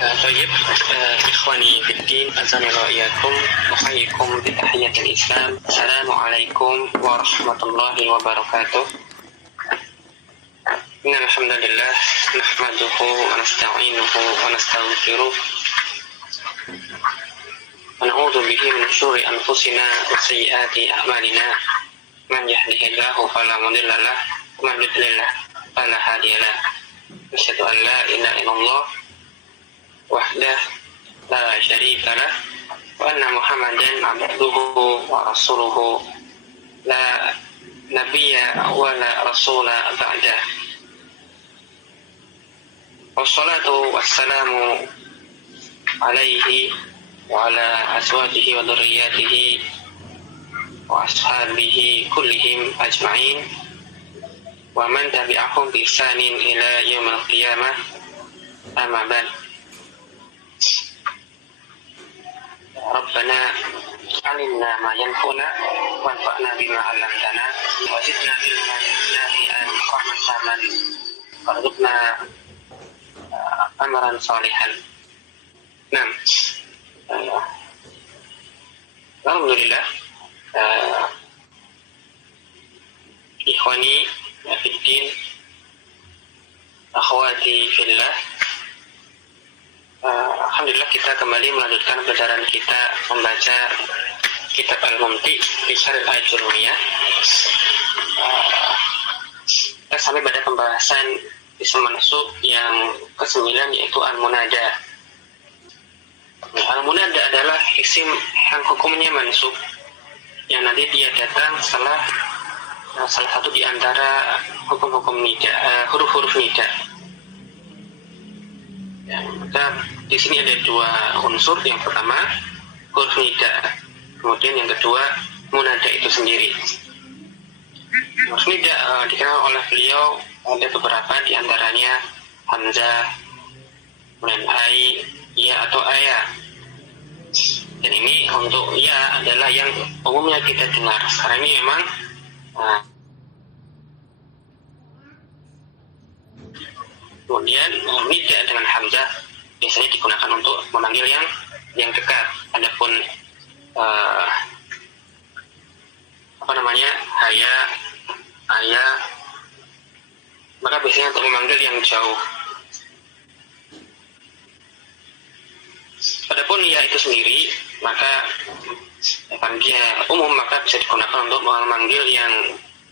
طيب إخواني في الدين أعزني الله وإياكم أحييكم بتحية الإسلام السلام عليكم ورحمة الله وبركاته إن الحمد لله نحمده ونستعينه ونستغفره ونعوذ به من شرور أنفسنا وسيئات أعمالنا من يهده الله فلا مضل له ومن يضلل فلا هادي له أشهد أن لا إله إلا الله وحده لا شريك له وأن محمدا عبده ورسوله لا نبي ولا رسول بعده والصلاة والسلام عليه وعلى أزواجه وذرياته وأصحابه كلهم أجمعين ومن تبعهم بإحسان إلى يوم القيامة أما بعد ربنا علمنا ما ينفعنا وانفعنا بما علمتنا وزدنا علما نافعا ورحمة وارزقنا أمرا صالحا. نعم. Alhamdulillah, ikhwani fiddin, akhwati fillah. Alhamdulillah kita kembali melanjutkan pelajaran kita membaca kitab Al-Mumti fi Syarh Al-Ajurumiyah. Kita sampai pada pembahasan isim mansub yang ke-9 yaitu Al-Munada. Al-Munada adalah isim yang hukumnya mansub yang nanti dia datang setelah salah satu di antara hukum-hukum nida, huruf-huruf nida. Ya, maka di sini ada dua unsur. Yang pertama huruf nida, kemudian yang kedua munada itu sendiri. Huruf nida dikenal oleh beliau ada beberapa, di antaranya hamzah, kemudian ai, ya atau ayah. Dan ini untuk ya adalah yang umumnya kita dengar. Sekarang ini memang kemudian nida dengan hamzah biasanya digunakan untuk memanggil yang dekat. Adapun haya, ayah, maka biasanya untuk memanggil yang jauh. Adapun ya itu sendiri, maka karena dia umum maka bisa digunakan untuk memanggil yang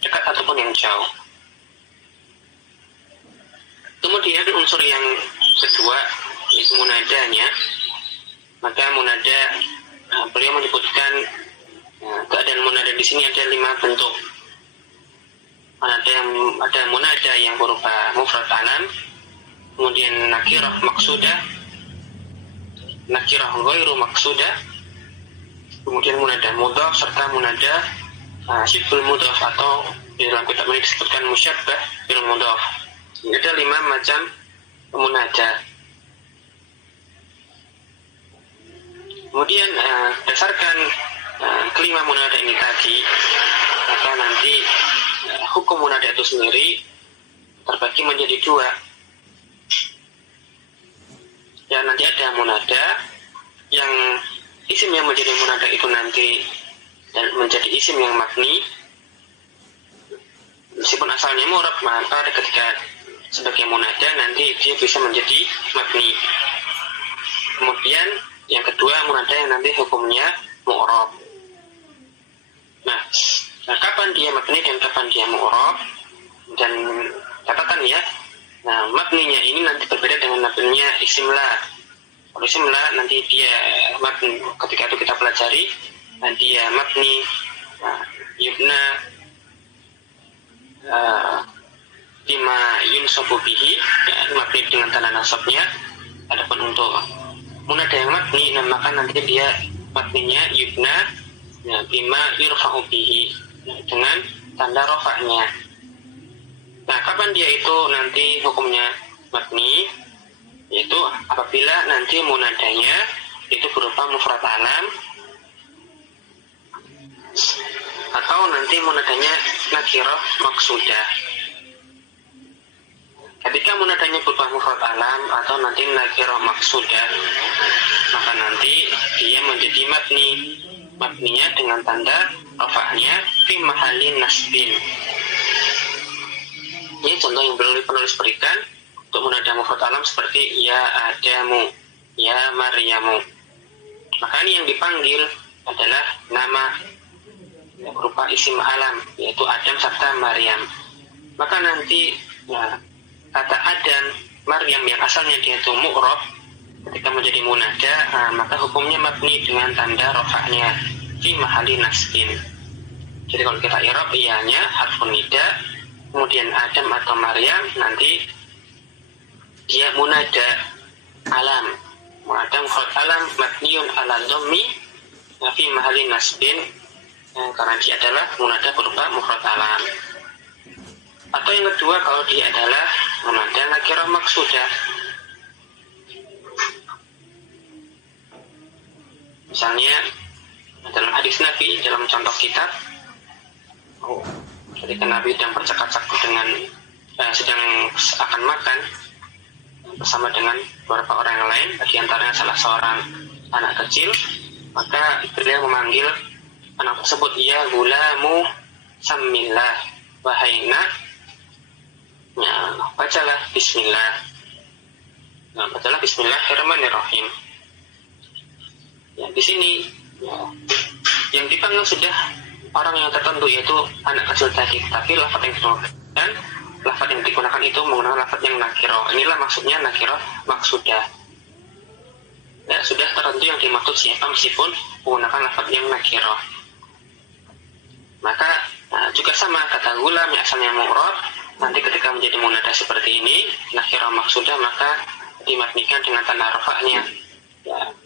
dekat ataupun yang jauh. Kemudian unsur yang kedua yaitu munadanya. Maka munada, beliau menyebutkan keadaan munada di sini ada 5 bentuk. Ada munada yang berupa mufrad alam, kemudian nakirah maksudah, nakirah ghairu maksudah, kemudian munada mudhaf serta munada syibhul mudhaf atau di dalam kitab ini disebutkan musyabbah bil mudhaf. Ada 5 macam munada. Kemudian berdasarkan kelima munada ini tadi, maka nanti hukum munada itu sendiri terbagi menjadi 2. Ya, nanti ada munada yang isim yang menjadi munada itu nanti dan menjadi isim yang mabni, meskipun asalnya mu'rab, maka ketika sebagai munada nanti dia bisa menjadi mabni. Kemudian yang kedua munada yang nanti hukumnya mu'rab. Nah, kapan dia mabni dan kapan dia mu'rab? Dan catatan ya, nah mabninya ini nanti berbeda dengan mabninya isim la. Kalau isim la nanti dia mabni, ketika itu kita pelajari, nah dia mabni yubna lima yunsabu bihi, ya, mabni dengan tanda nasabnya. Adapun untuk munada yang mabni, nah, maka nanti dia mabninya yubna lima yurfa'u bihi, dengan tanda rafa'nya. Nah, kapan dia itu nanti hukumnya mabni? Yaitu apabila nanti munadanya itu berupa mufrad alam atau nanti munadanya nakirah maksudah. Ketika munadanya berupa mufrad alam atau nanti nakirah maksudah, maka nanti dia menjadi mabni. Mabninya dengan tanda rafa'nya fi mahalin nasbin. Ini contoh yang penulis berikan untuk munada mufrad alam seperti ya Adamu, ya Maryamu. Maka ini yang dipanggil adalah nama yang berupa isim alam, yaitu Adam serta Maryam. Maka nanti kata Adam, Maryam yang asalnya dia itu mu'rab, ketika menjadi munada, maka hukumnya mabni dengan tanda rafa'nya fi mahali nasbin. Jadi kalau kita i'rab, iyanya harfun nida, kemudian Adam atau Maryam, nanti dia munada alam. Munada mufrad alam mabniun ala dhammi fi mahali nasbin, karena dia adalah munada berupa mufrad alam. Atau yang kedua, kalau dia adalah munada nakirah maksudah. Misalnya dalam hadis Nabi, dalam contoh kitab, ketika Nabi sedang bercakap-cakap dengan sedang akan makan bersama dengan beberapa orang yang lain, di antaranya salah seorang anak kecil, maka beliau memanggil anak tersebut, ya gulamu sammillah, wahai nak, bacalah bismillah. Bacalah bismillahirrahmanirrahim. Di sini yang dipanggil sudah orang yang tertentu, yaitu anak kecil tadi, tapi lafaz yang digunakan itu menggunakan lafaz yang nakirah. Inilah maksudnya nakirah maksudah. Sudah tertentu yang dimaksud siapa meskipun menggunakan lafaz yang nakirah. Maka juga sama kata gulam yang asalnya mu'rab, nanti ketika menjadi munada seperti ini nakirah maksudah, maka dimabnikan dengan tanda rafa'nya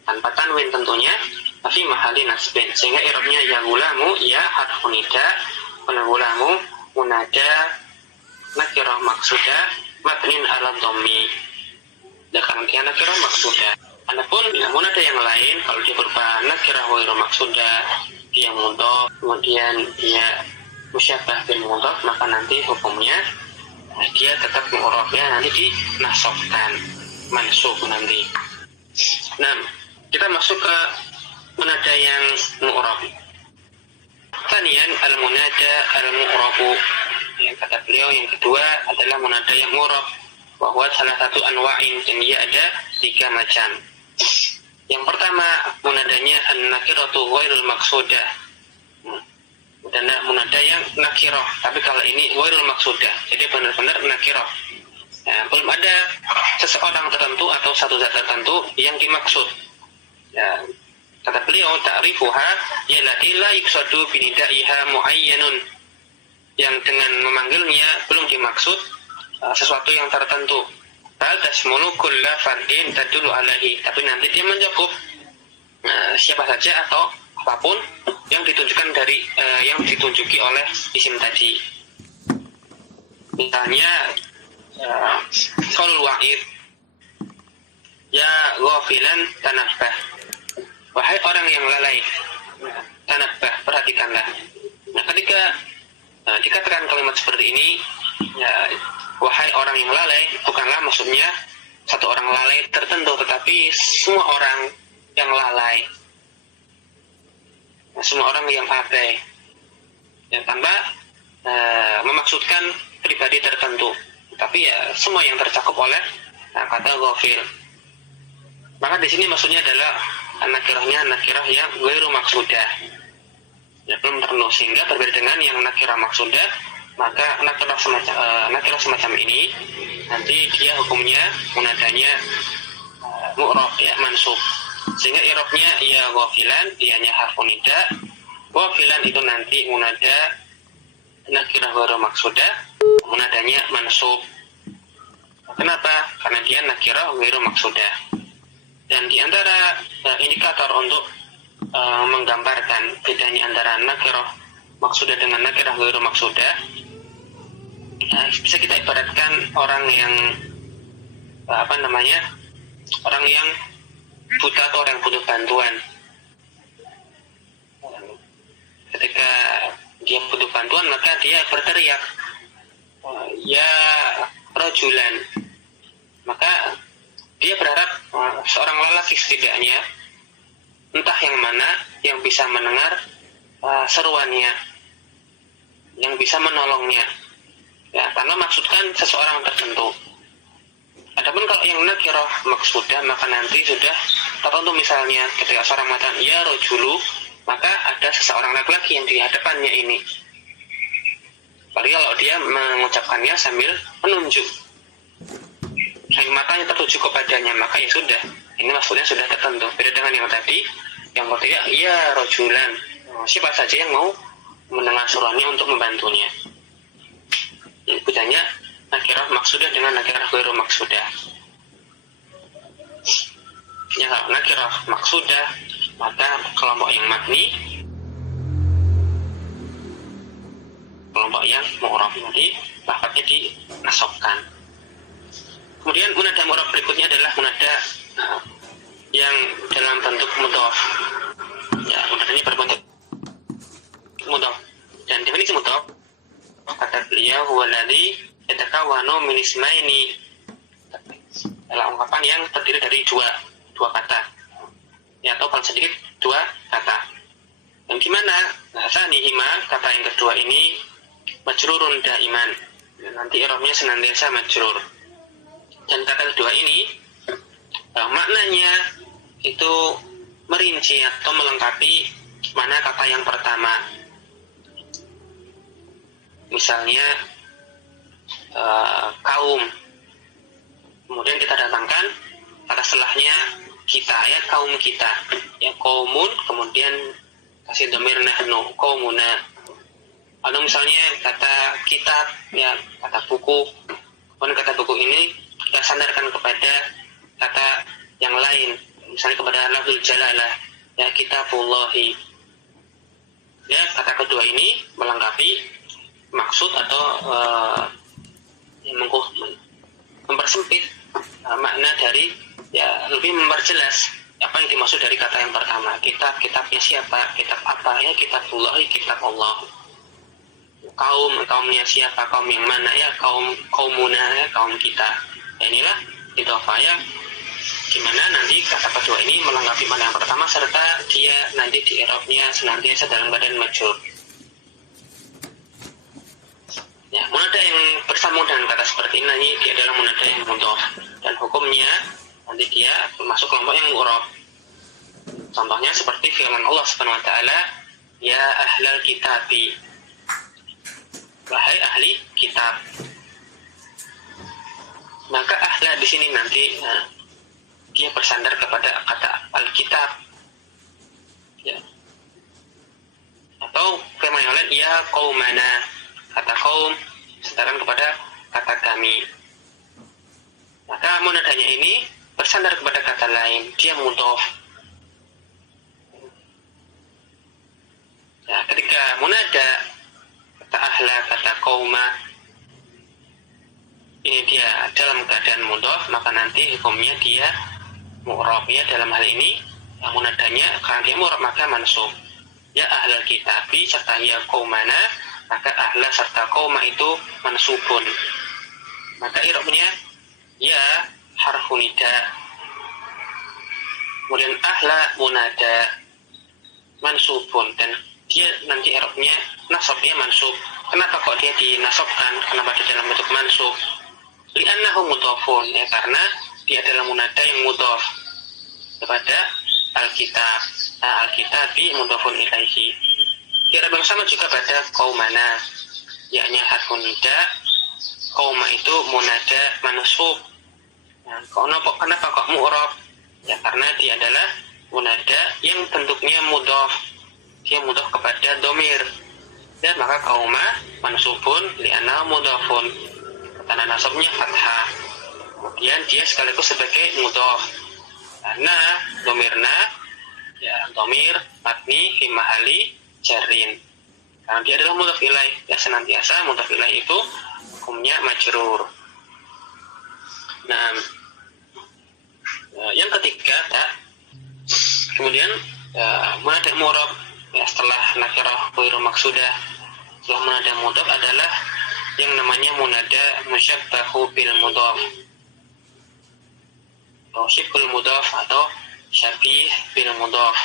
tanpa tanwin tentunya, tapi mahali nasbin, sehingga i'rabnya ya gulamu, ya harfun nida, gulamu munada nakirah maksudah mabniun ala dhammi, karena dia nakirah maksudah. Adapun munada yang lain, kalau dia berupa nakirah ghairu maksudah, dia mudhaf, kemudian dia musyabbah bil mudhaf, maka nanti hukumnya dia tetap mu'rabnya nanti dinasabkan, mansub nanti. Nah, kita masuk ke munada yang mu'rab. Tanian al-munada al-mu'rabu. Yang kata beliau yang kedua adalah munada yang mu'rab, bahwa salah satu anwa'in, dan dia ada 3 macam. Yang pertama, munadanya an-nakiratu ghairul maksudah. Dan munada yang nakirah, tapi kalau ini ghairul maksudah, jadi benar-benar nakirah. Belum ada seseorang tertentu atau satu zat tertentu yang dimaksud. Kata beliau, ta'rifuha yallati la yuqsadu binidaiha muayyanun, yang dengan memanggilnya belum dimaksud sesuatu yang tertentu. Bal tasmulu kulla fardin tadullu alaihi, tapi nanti dia mencakup siapa saja atau apapun yang ditunjukkan dari yang ditunjuki oleh isim tadi. Misalnya qaul wa'id, ya ghafilan tanabbah, wahai orang yang lalai, tanabbah, perhatikanlah. Nah, ketika dikatakan kalimat seperti ini, wahai orang yang lalai, bukanlah maksudnya satu orang lalai tertentu, tetapi semua orang yang lalai, semua orang yang abai, tanpa memaksudkan pribadi tertentu, tapi semua yang tercakup oleh kata ghafil. Maka di sini maksudnya adalah nakirahnya nakirah yang ghairu maksudah, belum terpenuhi, sehingga berbeda dengan yang nakirah maksudah. Maka nakirah semacam ini nanti dia hukumnya munadanya mu'rab, mansub, sehingga i'rabnya ya ghafilan, dianya harfun nida. Ghafilan itu nanti munada nakirah ghairu maksudah, munadanya mansub. Kenapa? Karena dia nakirah ghairu maksudah. Dan di antara indikator untuk menggambarkan bedanya antara nakirah maksudah dengan nakirah ghairu maksudah, bisa kita ibaratkan orang yang orang yang buta atau orang yang butuh bantuan. Ketika dia butuh bantuan, maka dia berteriak, ya rajulan. Maka dia berharap seorang lelaki setidaknya, entah yang mana, yang bisa mendengar seruannya, yang bisa menolongnya. Ya, karena maksudkan seseorang tertentu. Adapun kalau yang nakirah maksudah, maka nanti sudah tertentu, misalnya ketika seorang mengatakan ya rajulu, maka ada seseorang laki-laki yang di hadapannya ini. Apalagi kalau dia mengucapkannya sambil menunjuk, matanya tertuju kepadanya, maka ya sudah, ini maksudnya sudah tertentu. Beda dengan yang tadi, yang berarti ya rajulan, siapa saja yang mau mendengar suruhannya untuk membantunya. Ini bedanya nakirah maksudah dengan nakirah ghairu maksudah. Ya, kalau nakirah maksudah, maka kelompok yang mabni, kelompok yang mu'rab, jadi lafadznya dinasabkan. Kemudian munada mu'rab berikutnya adalah munada yang dalam bentuk mudhaf. Ya, munada ini berbentuk mudhaf. Dan definisi mudhaf, kata beliau, huwa alladzi yatakawwanu min ismaini, adalah ungkapan yang terdiri dari dua kata, ya, atau paling sedikit dua kata. Yang gimana? Tsanihima, kata yang kedua ini majrurun daiman, nanti i'rabnya senantiasa majrur. Dan kata kedua ini maknanya itu merinci atau melengkapi mana kata yang pertama. Misalnya kaum, kemudian kita datangkan kata setelahnya kita, ya, kaum kita, ya, kaumun, kemudian kasih dhamir nahnu, qaumuna. Atau misalnya kata kitab, ya, kata buku, kemudian kata buku ini kita sandarkan kepada kata yang lain, misalnya kepada lafzul jalalah, ya, kitabullahi. Ya, kata kedua ini melengkapi maksud atau mempersempit makna dari, ya, lebih memperjelas apa yang dimaksud dari kata yang pertama. Kitabnya siapa, kitab apa, ya, kitabullahi, kitab Allah. Kaumnya siapa, kaum yang mana, ya, kaumuna, ya, kaum kita. Ya, inilah idhofah, ya, gimana nanti kata kedua ini melengkapi mana yang pertama, serta dia nanti di i'rabnya senantiasa dalam keadaan majrur. Ya, munada yang bersambung dengan kata seperti ini dia adalah munada yang mudhaf, dan hukumnya nanti dia masuk kelompok yang mu'rab. Contohnya seperti firman Allah Subhanahu wa taala, ya ahlal kitabi, wahai ahli kitab. Maka ahla di sini nanti dia bersandar kepada kata alkitab, ya. Atau firman yang lain, ya qaumana, kata kaum sedaran kepada kata kami. Maka munadanya ini bersandar kepada kata lain, dia mudhaf. Ya, ketika munada kata ahla, kata qauma ini dia dalam keadaan mudhaf, maka nanti hukumnya dia mu'rab, ya. Dalam hal ini munadanya karena dia mu'rab maka mansub, ya ahlal kitabi serta ya qaumana, maka ahla serta qauma itu mansubun. Maka i'rabnya ya harfu nida, kemudian ahla munada mansubun, dan dia nanti i'rabnya nasabnya mansub. Kenapa kok dia dinasabkan? Kenapa dia dalam bentuk mansub? Li'annahu mudhafun, ya, karena dia adalah munada yang mudhaf kepada alkitab. Alkitabi mudhafun ilaihi. I'rab yang sama juga pada qaumana, yakni harfun nida, qauma itu munada mansub. Nah, kenapa kok mu'rab? Ya, karena dia adalah munada yang bentuknya mudhaf, dia mudhaf kepada dhamir. Dan maka qauma mansubun li'annahu mudhafun, tanda nasabnya fathah. Kemudian dia sekaligus sebagai mudhaf karena dhamirna, ya, dhamir mabni fi mahalli jarrin, karena dia adalah mudhaf ilaih, ya, senantiasa mudhaf ilaih itu hukumnya majrur. Nah, yang ketiga, kemudian munada mu'rab, ya, setelah nakirah ghairu maksudah, setelah munada mudhaf adalah yang namanya munada musyabbahu bil mudhaf atau syibhul mudhaf atau syabih bil mudhaf.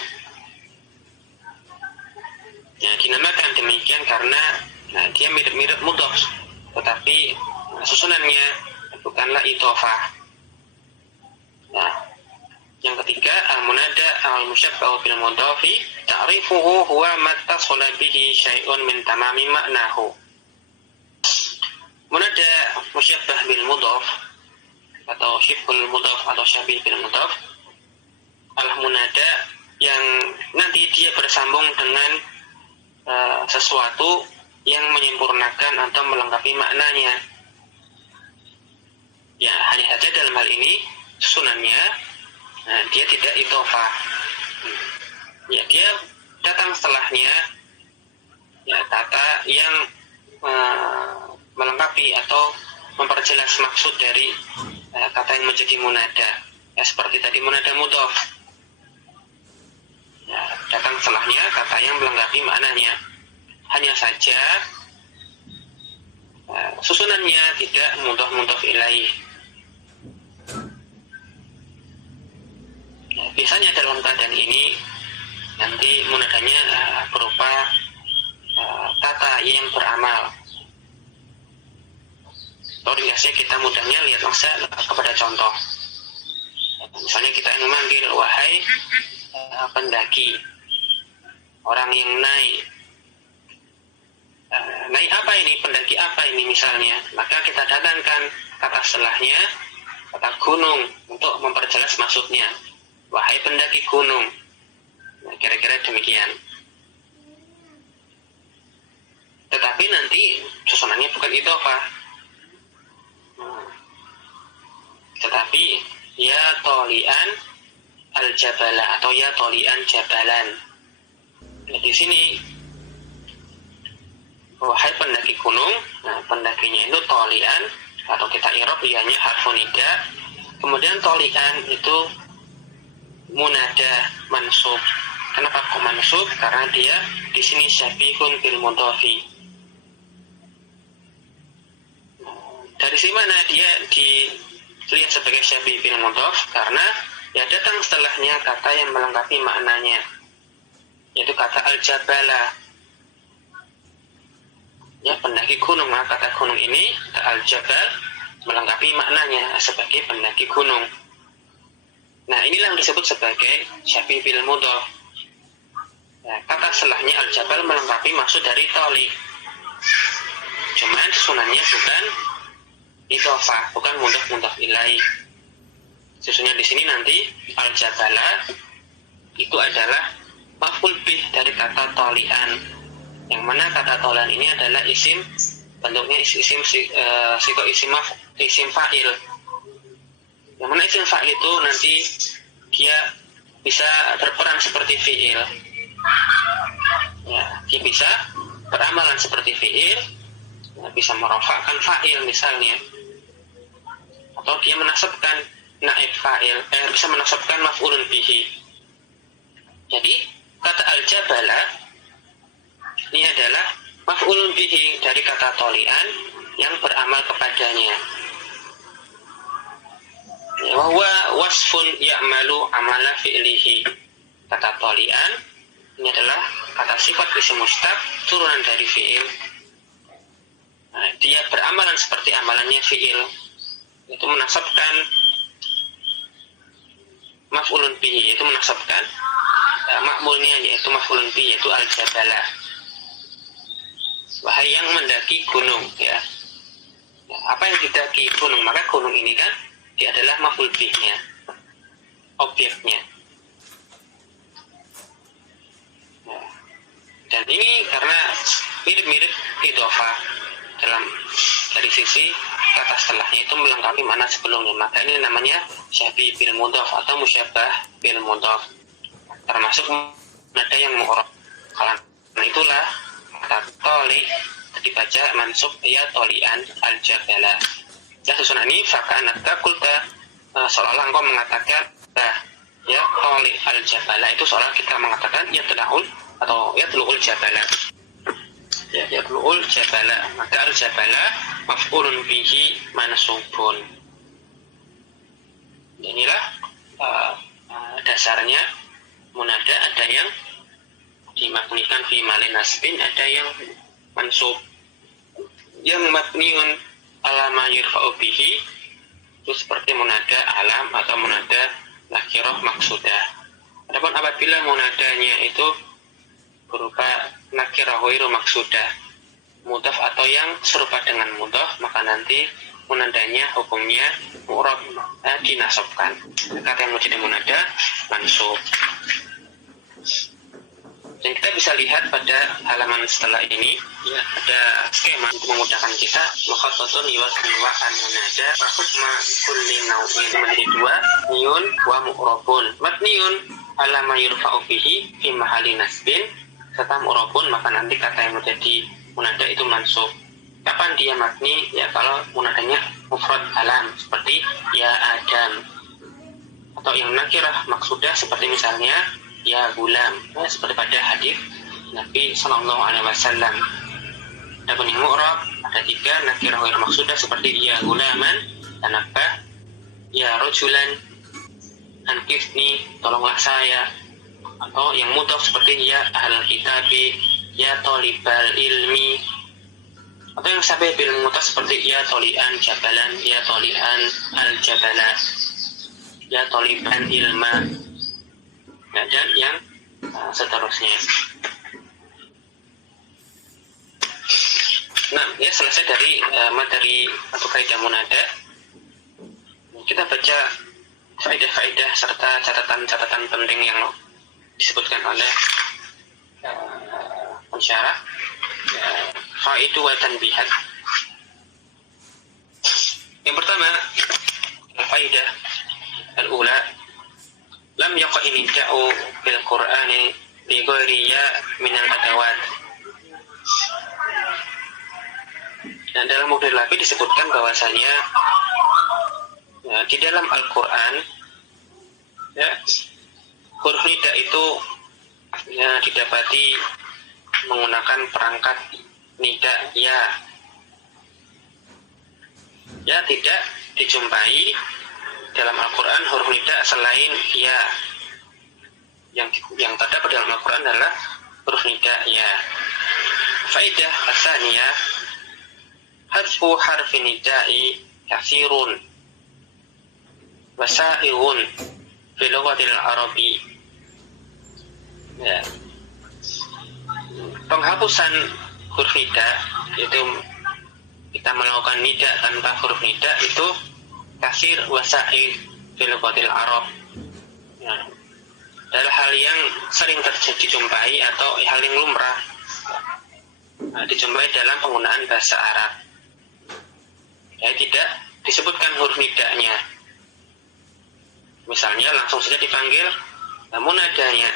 Ya, dinamakan demikian karena dia mirip-mirip mudhaf, tetapi susunannya bukanlah idhofah. Nah, yang ketiga, al-munada al-musyabbahu bil mudhafi ta'rifuhu huwa mattasala bihi syai'un min tamami ma'nahu. Munada musyabbah bil mudhaf atau syibhul mudhaf atau syabih bil mudhaf adalah munada yang nanti dia bersambung dengan sesuatu yang menyempurnakan atau melengkapi maknanya. Ya, hanya saja dalam hal ini susunannya dia tidak idhofah. Ya, dia datang setelahnya ya kata yang melengkapi atau memperjelas maksud dari kata yang menjadi munada. Ya, seperti tadi munada mudhaf. Ya, datang setelahnya kata yang melengkapi maknanya. Hanya saja susunannya tidak mudhaf ilaih. Ya, biasanya dalam keadaan ini nanti munadanya berupa kata yang beramal. Atau biasanya kita mudahnya lihat langsung kepada contoh. Misalnya kita ingin memanggil wahai pendaki, orang yang naik. Naik apa ini? Pendaki apa ini misalnya? Maka kita datangkan kata setelahnya, kata gunung untuk memperjelas maksudnya. Wahai pendaki gunung. Nah, kira-kira demikian. Tetapi nanti susunannya bukan idhofah. Tetapi ya tolian al-jabala atau ya tolian jabalan. Nah, di sini wahai pendaki gunung, nah pendakinya itu tolian atau kita i'rab ianya harfun nida. Kemudian tolian itu munada mansub. Kenapa kok mansub? Karena dia di sini syabihun bil mudhafi. Dari sini mana dia dilihat sebagai syabih bil mudhaf? Karena ya datang setelahnya kata yang melengkapi maknanya, yaitu kata al-jabala. Ya, pendaki gunung. Nah, kata gunung ini, kata al-jabal, melengkapi maknanya sebagai pendaki gunung. Nah, inilah yang disebut sebagai syabih bil mudhaf. Nah, kata setelahnya al-jabal melengkapi maksud dari toli. Cuman susunannya bukan idhofah, bukan mudhaf ilaih. Susunnya di sini nanti al-jabala itu adalah maf'ul bih dari kata tolian. Yang mana kata tolian ini adalah isim, bentuknya isim fa'il. Yang mana isim fa'il itu nanti dia bisa berperan seperti fi'il. Ya, dia bisa beramalan seperti fi'il, ya, bisa merofakkan fa'il misalnya, atau dia menasabkan naib fa'il, bisa menasabkan maf'ulun bihi. Jadi kata al-jabala ini adalah maf'ulun bihi dari kata tolian yang beramal kepadanya. Wa huwa wasfun ya'malu amala fi'lihi. Kata tolian ini adalah kata sifat isim mustaq turunan dari fi'il. Nah, dia beramalan seperti amalannya fi'il, itu menasabkan maf'ulun bihi, yaitu menasabkan makmulnya, yaitu maf'ulun bihi, yaitu al-jabala. Wahai yang mendaki gunung, ya. Apa yang didaki gunung? Maka gunung ini kan dia adalah maf'ul bihnya, objeknya. Dan ini karena mirip-mirip idhofah dari sisi kata setelahnya itu melengkapi makna sebelumnya, maka ini namanya syabih bil mudhaf atau musyabbah bil mudhaf, termasuk nada yang mu'rab. Karena itulah kata toli dibaca mansub ya tolian al-jabala. Ya, susunan ini faka'anaka kulta, seolah-olah engkau mengatakan ya toli al-jabala, itu seolah kita mengatakan ya tada'ul atau ya tulu'ul jabala. yad'ul jabala, maka al jabala maf'ulun bihi mansubun. Inilah dasarnya munada, ada yang dimabnikan fi malin nasbin, ada yang mansub. Yang mabniun ala ma yurfa'u bihi itu seperti munada alam atau munada nakirah maksudah. Adapun apabila munadanya itu berupa nakirah ghairu maksudah, mudhaf atau yang serupa dengan mudhaf, maka nanti munadanya hukumnya mu'rab, dinasabkan. Kata yang menjadi munada mansub. Dan kita bisa lihat pada halaman setelah ini, ya, ada skema untuk memudahkan kita. Mukhatatun yuwasniwa'an munada wa hukma kulli naw'in menjadi dua, niyun wa mu'rabun. Matniyun ala ma yurfa'u bihi fi mahali nasbin, serta mu'rabun, maka nanti kata yang menjadi munada itu mansub. Kapan dia matni? Ya kalau munadanya mufrad alam seperti ya Adam, atau yang nakirah maksudah seperti misalnya ya gulam, ya, seperti pada hadis Nabi Sallallahu Alaihi Wasallam. Adapun yang mu'rab ada tiga, nakirah ghairu maksudah seperti ya gulaman, dan apa? Ya rajulan, ankifni, tolonglah saya. Atau yang mudhaf seperti ya ahlul kitabi, ya talibal ilmi. Atau yang sabih bil mudhaf seperti ya tolian jabalan, ya tolian al jabala, ya toliban ilma. Ya, dan yang seterusnya. Nah, ya selesai dari materi atau kaidah munada. Kita baca faedah-faedah serta catatan-catatan penting yang disebutkan oleh pensyarah. Faidu wa tanbihat. Yang pertama, faidah al-ula, lam yaqa'in nida'u bil Qur'ani bi ghairi ya min al-adawat. Dan dalam model lagi disebutkan bahwasanya ya, di dalam Al-Qur'an ya, huruf nida itu ya, didapati menggunakan perangkat nida ya. Ya, tidak dijumpai dalam Al-Quran huruf nida selain ya. Yang terdapat dalam Al-Quran adalah huruf nida ya. Faidah asaniyah, hadfu harfi nida'i katsirun wasa'igun fil lughatil arabi. Ya. Penghapusan huruf nida, yaitu kita melakukan nida tanpa huruf nida, itu kasir wasa'id fil lughatil arab. Ya. Adalah hal yang sering dijumpai atau hal yang lumrah dijumpai dalam penggunaan bahasa Arab. Ya, tidak disebutkan huruf nidanya. Misalnya langsung saja dipanggil munadanya,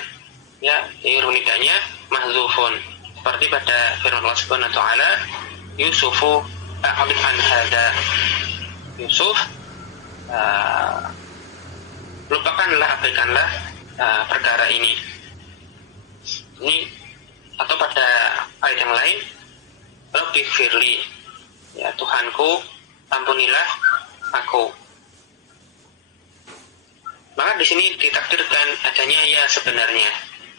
ya, huruf nidanya mahdzufun. Seperti pada firman Allah Subhanahu wa taala, Yusufu a'rid an hadza. Yusuf, lupakanlah, abaikanlah perkara ini. Ini atau pada ayat yang lain, Rabbi firli, ya Tuhanku, ampunilah aku. Maka di sini ditakdirkan adanya ya sebenarnya.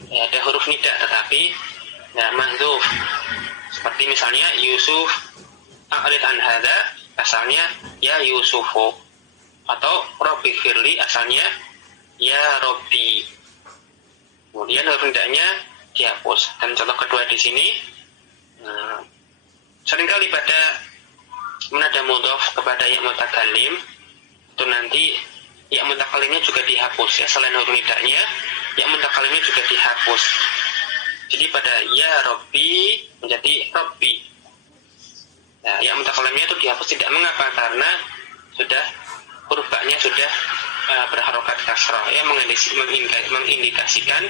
Ya, ada huruf nida tetapi ya mahdzuf. Seperti misalnya Yusuf a'rid an hadza, asalnya ya Yusufu, atau Rabbi firli, asalnya ya Rabbi. Kemudian huruf nidanya dihapus. Dan contoh kedua di sini, seringkali pada munada mudhaf kepada ya mutakallim itu nanti ya mutakallimnya juga dihapus, ya, selain huruf nidanya ya mutakallimnya juga dihapus. Jadi pada ya Rabbi menjadi Rabbi. Nah, ya mutakallimnya itu dihapus, tidak mengapa, karena sudah huruf ba-nya sudah berharokat kasrah, ya, mengindikasikan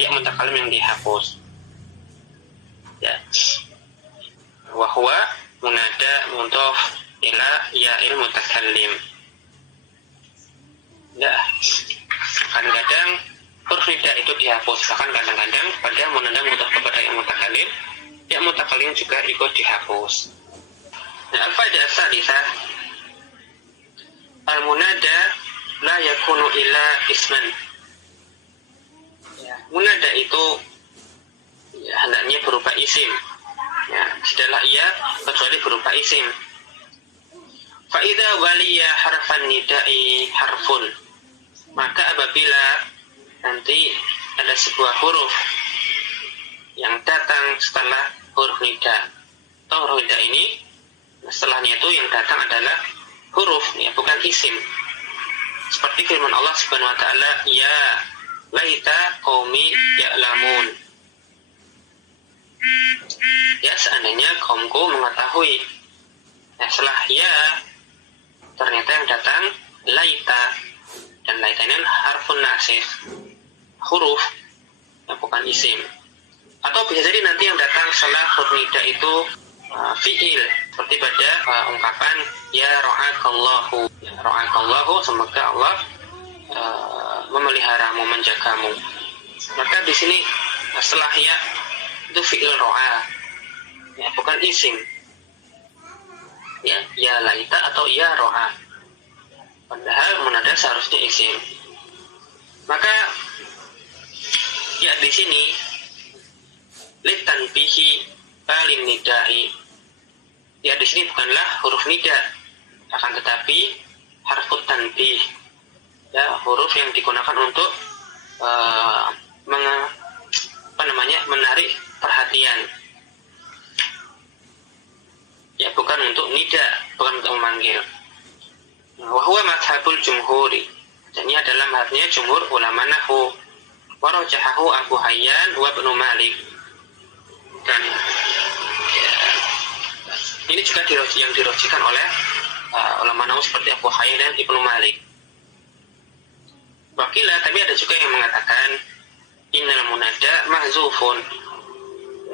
ya mutakallim yang dihapus. Ya. Wa huwa munada mudhaf ila ya'il mutakallim. Ya. Kadang-kadang huruf nida itu dihapus, bahkan kadang-kadang pada munada mudhaf kepada yang mutakallim ya mutakallim juga ikut dihapus. Nah, al-faedah ats-tsalitsah, al-munada la yakunu illa isman. Ya, munada itu ya, hendaknya berupa isim. Ya, tidaklah ia kecuali berupa isim. Fa idza waliya harfan nida'i harfun, maka apabila nanti ada sebuah huruf yang datang setelah huruf nida, atau huruf nida ini setelahnya itu yang datang adalah huruf, ya, bukan isim. Seperti firman Allah Subhanahu wa taala, ya laita qaumi ya'lamun. Ya, seandainya kaumku mengetahui. Nah, setelah ya ternyata yang datang laita, dan laita ini harfun nasif, huruf, ya, bukan isim. Atau bisa jadi nanti yang datang setelah huruf nida itu fi'il, seperti pada ungkapan ya ra'akallahu. Ya, ra'akallahu, semoga Allah memeliharamu, menjagamu. Maka di sini setelah ya itu fi'il ro'a, ya, bukan isim. Ya laita atau ya ro'a, padahal munada seharusnya isim. Maka ya di sini litanbihi balin nidai, ya di sini bukanlah huruf nida, akan tetapi harfut tanbih, ya, huruf yang digunakan untuk menarik perhatian, ya, bukan untuk nida, bukan untuk memanggil. Wa huwa madhhabul jumhuri, dan ini adalah madhabnya jumhur ulama nahwu, wa rajahahu Abu Hayyan wa Ibnu Malik. Dan ya, ini juga yang dirujukkan oleh ulama nahwu seperti Abu Hayyan dan Ibnu Malik. Wakilah, tapi ada juga yang mengatakan innal munada mahzufun.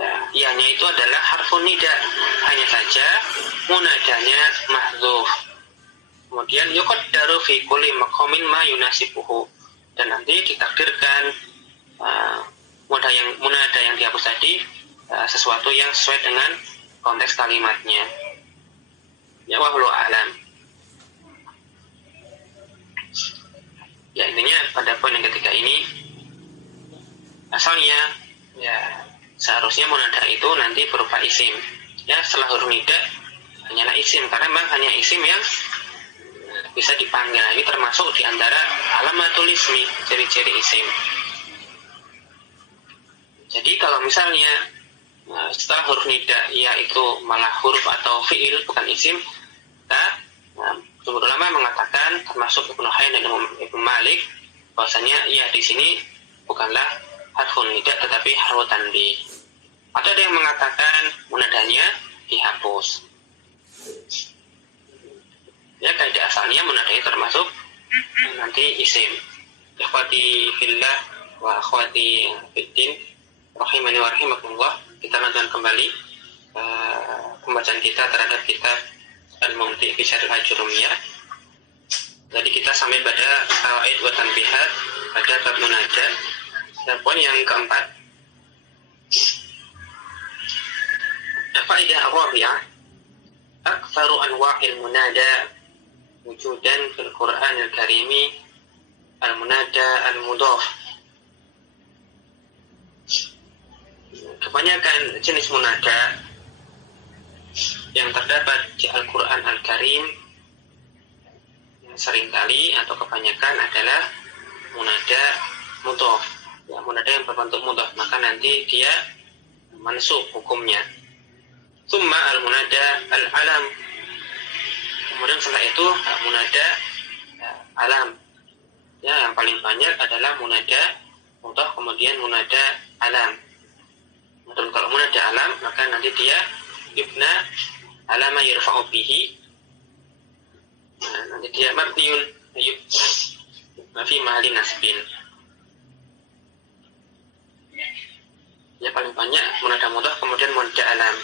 Ya, ianya itu adalah harfun nida, hanya saja munadanya mahzuf. Kemudian yuqaddaru fi kulli maqamin ma yunasibuhu, dan nanti ditakdirkan munada yang dihapus tadi sesuatu yang sesuai dengan konteks kalimatnya. Ya, wallahu a'lam. Ya, intinya pada poin yang ketiga ini, asalnya ya seharusnya munada itu nanti berupa isim. Ya, setelah huruf nida hanyalah isim, karena memang hanya isim yang bisa dipanggil. Ini termasuk di antara alamatul ismi, ciri-ciri isim. Jadi kalau misalnya setelah huruf nida yaitu malah huruf atau fiil, bukan isim, jumhur ulama mengatakan, termasuk Ibnu Hayyan dan Ibnu Malik, bahwasanya ya di sini bukanlah harfun nida tetapi harfu tanbih. Atau ada yang mengatakan munadanya dihapus. Ya, kaidah asalnya munadanya termasuk nanti isim. Ikhwati fillah wa akhwati fiddin rahimani wa rahimakumullah, kita lanjutkan kembali pembacaan kita terhadap kitab Al-Mumti' fi Syarh Al-Ajurumiyah. Jadi kita sampai pada fawaid wa tanbihat pada bab munada. Dan poin yang keempat, faidah ar-rabi'ah, aktsaru anwa'il munada wujudan fil Qur'anil Karimi al-munada al-mudhaf. Kebanyakan jenis munada yang terdapat di Al-Quran Al-Karim yang seringkali atau kebanyakan adalah munada mudhaf, ya, munada yang berbentuk mudhaf, maka nanti dia mansub hukumnya. Tsumma al-munada al-alam, kemudian setelah itu munada alam, ya, yang paling banyak adalah munada mudhaf, kemudian munada alam. Dan kalau munada alam, maka nanti dia yubna alama yurfa'u bihi, nanti dia mabniun fi mahalli nasbin. Ya, paling banyak munada mudhaf kemudian munada alam.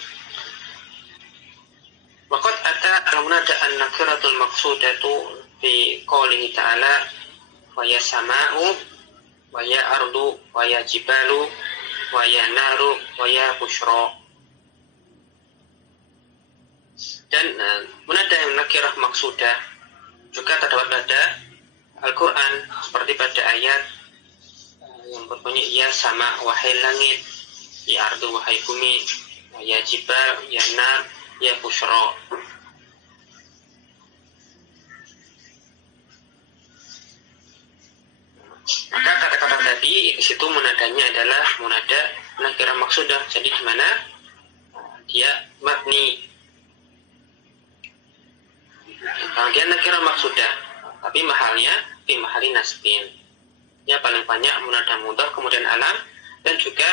Waqad ata al-munada an-nakiratul maqsudatu fi qoulihi ta'ala wa ya sama'u wa ya ardu wa ya jibalu wa ya naru wa ya busyra. Dan munada yang nakirah maksudah juga terdapat pada Al-Quran, seperti pada ayat yang berbunyi ya sama wahai langit, ya ardu wahai bumi, ya jibal, ya nar, ya busyra. Maka kata-kata tadi di situ munadanya adalah munada nakirah maksudah. Jadi di mana dia mabni. Kalau dia nakirah maksudah, tapi mahalnya fi mahali nasbin. Ya paling banyak munada mudhaf kemudian alam, dan juga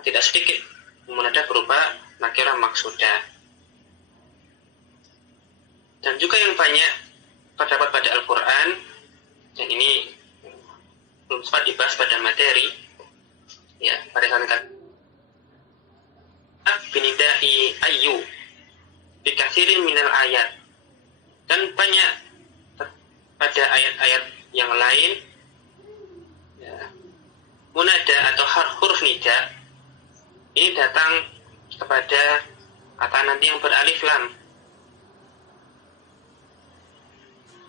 tidak sedikit munada berupa nakirah maksudah. Dan juga yang banyak terdapat pada Al-Quran, dan ini belum sempat dibahas pada materi, ya pada kata binidai ayu bikathirin minal ayat, dan banyak pada ayat-ayat yang lain ya, munada atau huruf nida ini datang kepada kata nanti yang beralif lam.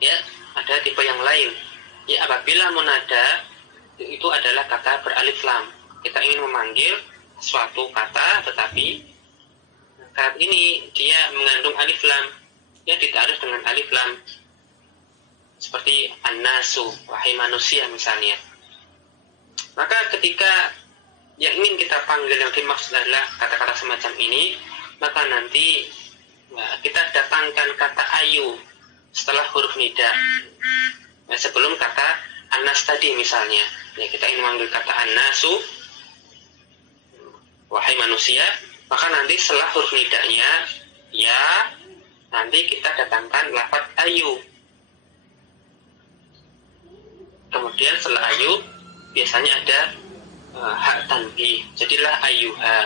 Ya, ada tipe yang lain. Ya, apabila munada itu adalah kata beralif lam. Kita ingin memanggil suatu kata, tetapi kata ini dia mengandung alif lam. Ya, ditaruh dengan alif lam. Seperti an-nasu, wahai manusia misalnya. Maka ketika yang ingin kita panggil yang dimaksud adalah kata-kata semacam ini, maka nanti kita datangkan kata ayu setelah huruf nida. Sebelum kata anas tadi misalnya, ya kita ingin memanggil kata an-nasu, wahai manusia, maka nanti setelah huruf nidanya ya, nanti kita datangkan lafaz ayu. Kemudian setelah ayu biasanya ada hak tanbih, jadilah ayuha.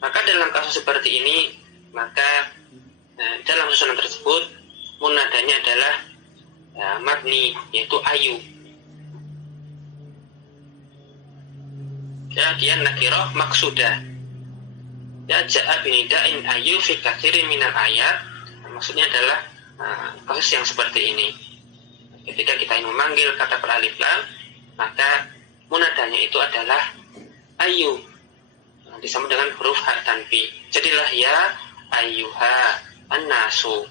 Maka dalam kasus seperti ini, maka dalam susunan tersebut munadanya adalah mabni, yaitu ayu. Ya, dia nakirah maksudah. Ya, ja'a binida'in ayu fi katsirin minal ayat. Maksudnya adalah kasus yang seperti ini. Ketika kita ingin memanggil kata beralif lam, maka munadanya itu adalah ayu, disambung dengan huruf hak tanfi. Jadilah ya ayyuha an-nasu.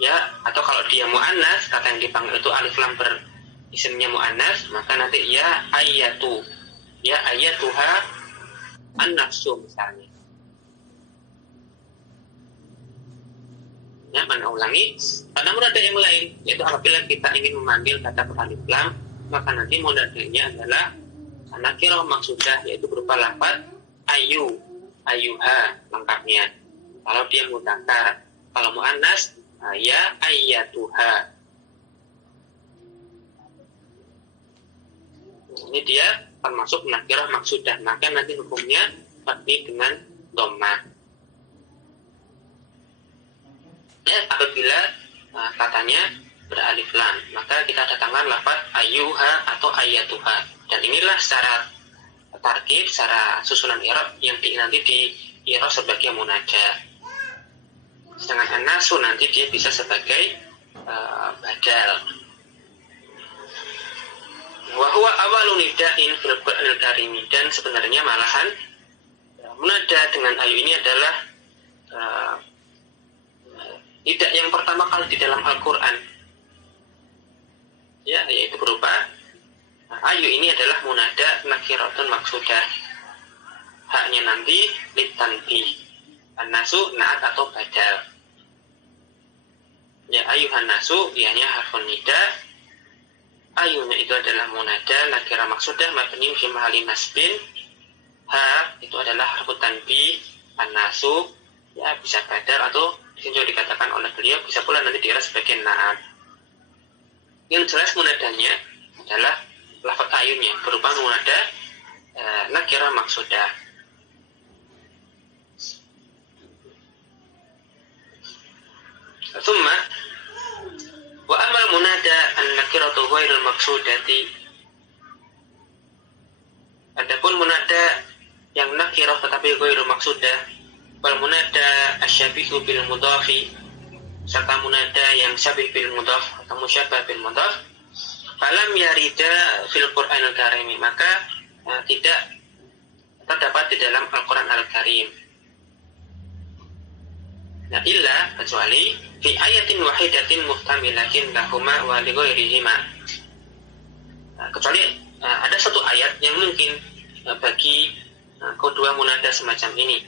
Ya, atau kalau dia mu'annas, kata yang dipanggil itu alif lam berisimnya mu'annas, maka nanti ya ayatu, ya ayatuha an-nafsu misalnya. Ya, mana ulangi. Pada munada yang lain, yaitu apabila kita ingin memanggil kata beralif lam, maka nanti munadanya adalah nakirah maksudah, yaitu berupa lafaz ayu, ayuha lengkapnya. Kalau dia mudzakkar, kalau muannas ya ayyatuha. Ini dia termasuk nakirah maksudah, maka nanti hukumnya mabni dengan dhammah. Ya, apabila katanya beralif lam, maka kita datangkan lafaz ayyuha atau ayyatuha. Dan inilah secara tarkib, secara susunan i'rab yang nanti di i'rab sebagai munada. Sedangkan an-nasu nanti dia bisa sebagai badal. Wa huwa awwalu nida'in fil Qur'anil Karim, dan sebenarnya malahan munada dengan ayu ini adalah tidak yang pertama kali di dalam Al-Quran. Ya, yaitu berupa ayu ini adalah munada nakiratun maksudah. Haknya nanti litanbih. An-nasu naat atau badal. Ya, ayuhan nasu ianya harfun nida. Ayunya itu adalah munada nakirah maksudah mabni fi mahalli nasbin. Ha itu adalah harfun tanbih. An-nasu ya bisa badal atau juga dikatakan oleh beliau bisa pula nanti dikira sebagai naat. Yang jelas munadanya adalah lafaz ayunnya berupa munada nakirah maksudah. Tsumma wa amal munada an-nakiratu ghairul maksudati. Adapun munada yang nakirah tetapi ghairul maksudah, wal munada asyabihu bil mudhafi, serta munada yang syabih bil mudhaf atau musyabah bil mudhaf, falam yarida fil Qur'anil Karim, maka tidak terdapat di dalam Al-Quran Al-Karim. Nah, illa kecuali fi ayatin wahidatin muhtamilatin lahuma wa li ghairihima. Kecuali ada satu ayat yang mungkin bagi kedua munada semacam ini.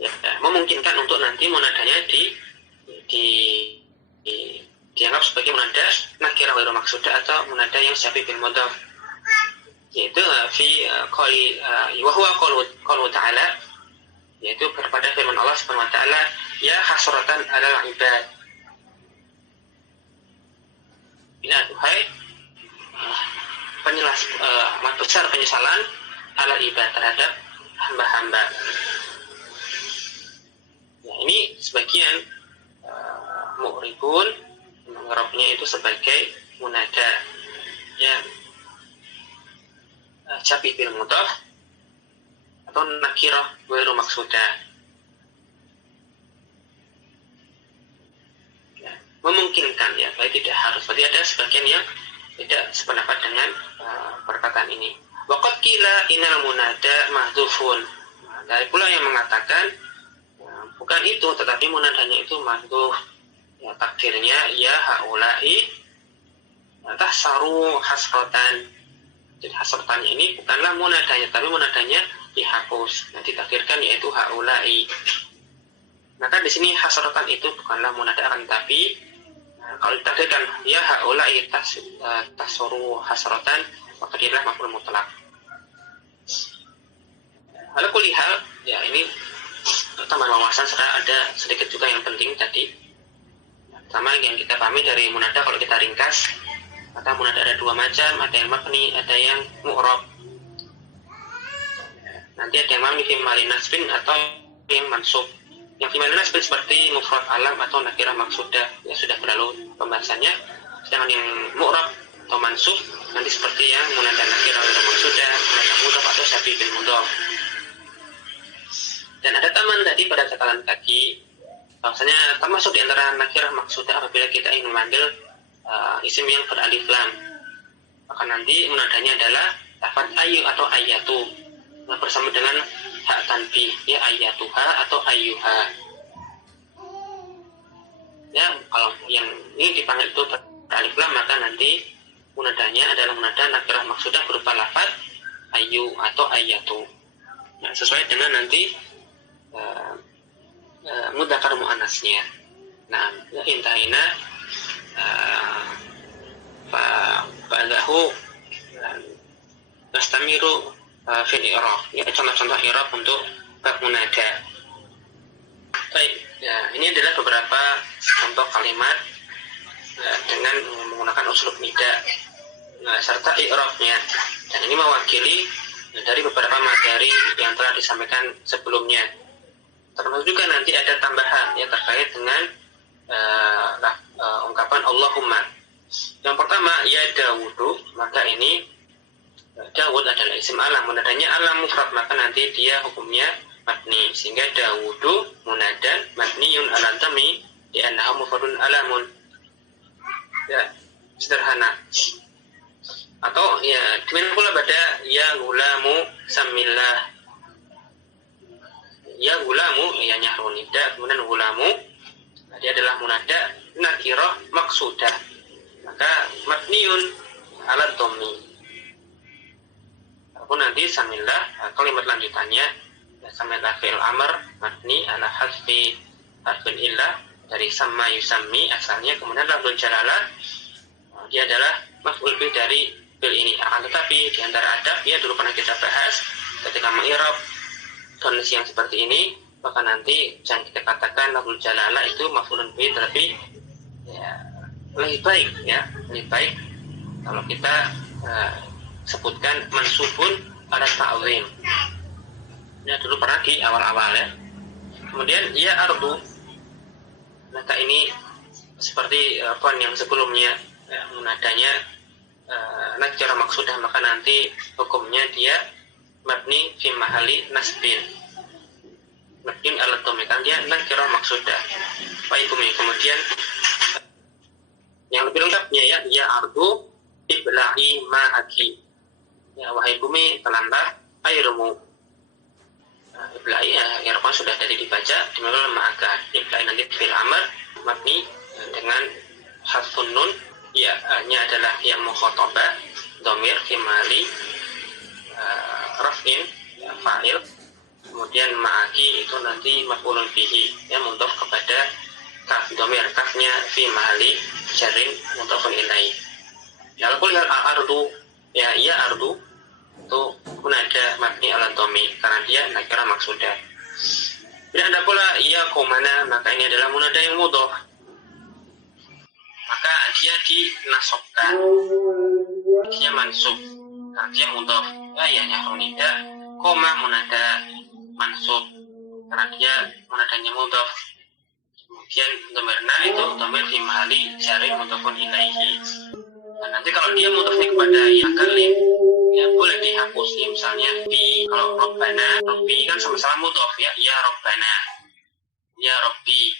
Ya, memungkinkan untuk nanti munadanya dianggap sebagai munada nakirah ghairu maksudah atau munada yang syabih bil mudhaf. Yaitu fi qali wa huwa qaulu ta'ala, yaitu kepada firman Allah Subhanahu wa taala, ya hasratan 'alal 'ibad. Ya, duhai amat besar penyesalan 'alal 'ibad, terhadap hamba-hamba. Ya, ini sebagian mu'ribun mengerapnya itu sebagai munada ya syabih bil mudhaf atau nakirah ghairu maksudah. Ya, memungkinkan ya, berarti tidak harus. Berarti ada sebagian yang tidak sependapat dengan perkataan ini. Waqad qila innal munada mahdhufun. Dari pula yang mengatakan bukan itu, tetapi munadanya itu mahdhuf. Ya, takdirnya ya haula'i tahsaru hasratan. Jadi hasratannya ini bukanlah munadanya, tapi munadanya dihapus. Nanti ditakdirkan yaitu haula'i. Maka di sini hasratan itu bukanlah munada, akan tapi kalau ditakdirkan ya haula'i tahsaru hasratan, maka dia adalah maf'ul mutlaq. Ala kulli hal, ya ini tambahan wawasan, serta ada sedikit juga yang penting tadi. Sama yang kita pahami dari munada, kalau kita ringkas, maka munada ada dua macam, ada yang mabni, ada yang mu'rab. Nanti ada yang mabni fi mahalli nasbin atau yang mansub. Yang fi mahalli nasbin seperti mufrad alam atau nakirah maksudah, ya sudah berlalu pembahasannya. Sedangkan yang mu'rab atau mansub nanti seperti yang munada nakirah maksudah, munada mudhaf atau syabih bil mudhaf. Dan ada taman tadi pada catatan kaki, bahwasanya termasuk di antara nakirah maksudah apabila kita ingin memanggil isim yang beralif lam, maka nanti munadanya adalah lafaz ayu atau ayatu, bersama dengan hak tanbih, ya ayatuha atau ayyuha. Ya, kalau yang ini dipanggil itu beralif lam, maka nanti munadanya adalah munada nakirah maksudah berupa lafaz ayu atau ayatu. Nah, sesuai dengan nanti mudzakkar muannasnya. Nah, intahina fa'adahu nastamiru fil i'rab. Ya, contoh-contoh i'rab untuk bab munada. Baik, ya, ini adalah beberapa contoh kalimat dengan menggunakan uslub nida serta i'rabnya. Dan ini mewakili dari beberapa materi yang telah disampaikan sebelumnya. Termasuk juga nanti ada tambahan yang terkait dengan ungkapan Allahumma. Yang pertama, ya Dawudu, maka ini Dawud adalah isim alam, munadanya alam mufrad, maka nanti dia hukumnya mabni, sehingga Dawudu munadan mabniun ala dhammi di annahu mufradun alamun. Ya, sederhana. Atau ya demikian pula pada ya gulamu samillah. Ya gulamu, ya nyahrun nida, kemudian gulamu dia adalah munada nakirah maksudah, maka mabniun ala dhammi. Ataupun nanti samillah, kalimat lanjutannya samillah fi'il amr mabni ala hadfi harfin illah dari sama yusammi asalnya, kemudian lafzul jalalah dia adalah maf'ul bih dari fi'il ini. Akan tetapi di antara adab, ya dulu pernah kita bahas ketika mengirab kondisi yang seperti ini, maka nanti jangan kita katakan lafzul jalalah itu maf'ulun bih, tapi ya lebih baik kalau kita sebutkan mansubun ada ta'zim. Ya dulu pernah di awal-awal ya. Kemudian ya ardu, maka ini seperti poin yang sebelumnya, ya, munadanya nakirah maksudah, maka nanti hukumnya dia mabni fi mahali nasbin, mabni ala dhammi, kan dia nakirah maksudah. Baik, kemudian yang lebih lengkapnya ya ardu ibla'i ma'aki, ya wahai bumi telanlah airmu. Ibla'i ya sudah tadi dibaca, dimana ma'aka. Ibla'i nanti fil amr mabni dengan hasfun nun, ya nya adalah yang mukhatabah, dhamir fi mahali raf'in, ya, fa'il. Kemudian ma'aki itu nanti maf'ulun bihi, ya mudhof kepada kaf, dhamir kafnya fi mahali jarrin mudhofun ilaih. Ya kalau lihat ardu, ya ardu itu pun ada mabni ala dhammi karena dia nakirah maksudah. Tidak ada pula ya komana, maka ini adalah munada yang mudhof, maka dia dinasobkan, dia mansub karena dia mudhof. Ya nida koma munada mansub karena dia munadanya mudhof. Kemudian dhamirna itu dhamir fi mahali jarrin mudhofun ilaihi. Nah, nanti kalau dia mudhofnya kepada ya kalim, ya boleh dihapus, ya misalnya di kalau robbana, robbi kan sama-sama mudhof, ya robbana, ya robbi.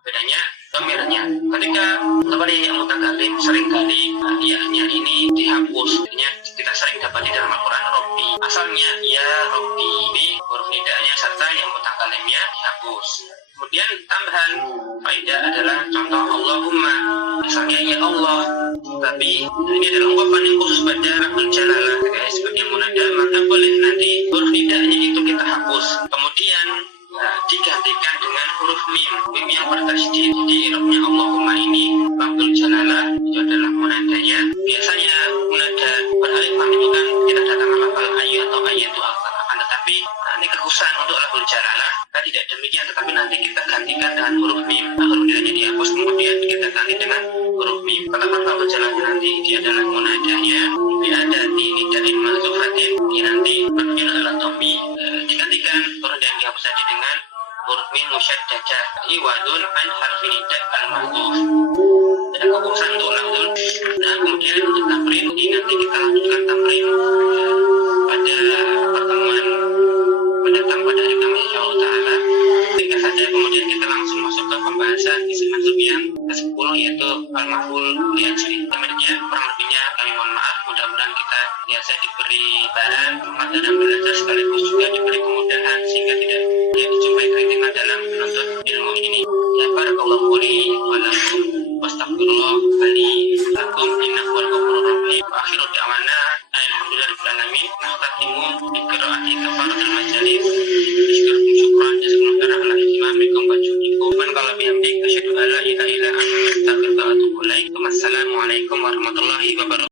Bedanya dhamirnya. Ketika dhamirnya mutakalim seringkali ya-nya ini dihapus. Artinya kita sering dapat di dalam Al-Qur'an robbi. Asalnya ya robbi, huruf nidanya serta yang mutakalimnya dihapus. Kemudian tambahan faedah adalah contoh Allahumma, misalnya ya Allah, tapi ini adalah ungkapan yang khusus pada lafzul jalalah sebagai munada, maka boleh nanti huruf nidanya itu kita hapus, kemudian digantikan dengan huruf mim yang bertasydid. Jadi irobnya Allahumma ini lafzul jalalah itu adalah munadanya. Biasanya munada beralif lam itu kan tidak datang lafal ayu atau ayatu, akan tetapi ini kekhususan untuk lafzul jalalah. Tidak demikian, tetapi nanti kita gantikan dengan huruf mim. Huruf nidanya dihapus, kemudian kita ganti dengan huruf mim. Kata-kata lafzul jalalah nanti dia adalah munadanya bi'adati nidain mahzufatin, ini nanti mabni ala dhammi, digantikan huruf yang dihapus tadi dengan huruf mim musyaddadah iwadun an harfi nida al-mahdzuf. Ada kekhususan untuk lafzul. Nah, kemudian untuk tamrin ini nanti kita lanjutkan tamrin pada pertemuan mendatang pada hari Kamis insyaallah taala. Singkat saja, kemudian kita langsung masuk ke pembahasan isim mansub yang ke-10, yaitu al-maf'ul li ajli. Demikian kurang lebihnya kami mohon maaf. Mudah-mudahan kita biasa diberi bahan ramadan dan belajar sekaligus juga diberi kemudahan sehingga tidak dijumpai keringanan dalam menuntut ilmu ini. Ya barakallahu li wa lakum wastaghfirullah li lakum innahu huwal ghafurur rahim. Wa akhiru da'wana alhamdulillahirabbil alamin. Nahtatimu bi qiraati kafaratul majalis. Syukran jazakumullahu khairan ala ihtimamikum wa juhdikum. Kalau bihamdik asyhadu an la ilaha illa anta astaghfiruka wa atubu ilaik. Wassalamualaikum warahmatullahi wabarakatuh.